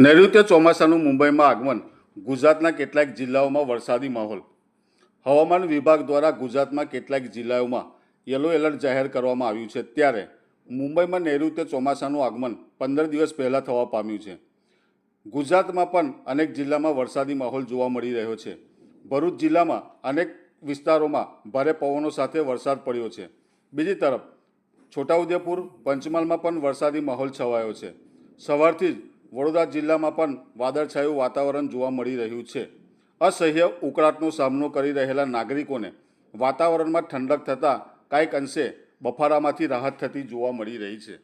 નૈઋત્ય ચોમાસાનું મુંબઈમાં આગમન, ગુજરાતના કેટલાક જિલ્લાઓમાં વરસાદી માહોલ. હવામાન વિભાગ દ્વારા ગુજરાતમાં કેટલાક જિલ્લાઓમાં યલો એલર્ટ જાહેર કરવામાં આવ્યું છે. ત્યારે મુંબઈમાં નૈઋત્ય ચોમાસાનું આગમન 15 દિવસ પહેલાં થવા પામ્યું છે. ગુજરાતમાં પણ અનેક જિલ્લામાં વરસાદી માહોલ જોવા મળી રહ્યો છે. ભરૂચ જિલ્લામાં અનેક વિસ્તારોમાં ભારે પવનો સાથે વરસાદ પડ્યો છે. બીજી તરફ છોટાઉદેપુર, પંચમહાલમાં પણ વરસાદી માહોલ છવાયો છે. સવારથી જ વડોદરા જિલ્લામાં પણ વાદળછાયું વાતાવરણ જોવા મળી રહ્યું છે. અસહ્ય ઉકળાટનો સામનો કરી રહેલા નાગરિકોને વાતાવરણમાં ઠંડક થતાં કાંઈક અંશે બફારામાંથી રાહત થતી જોવા મળી રહી છે.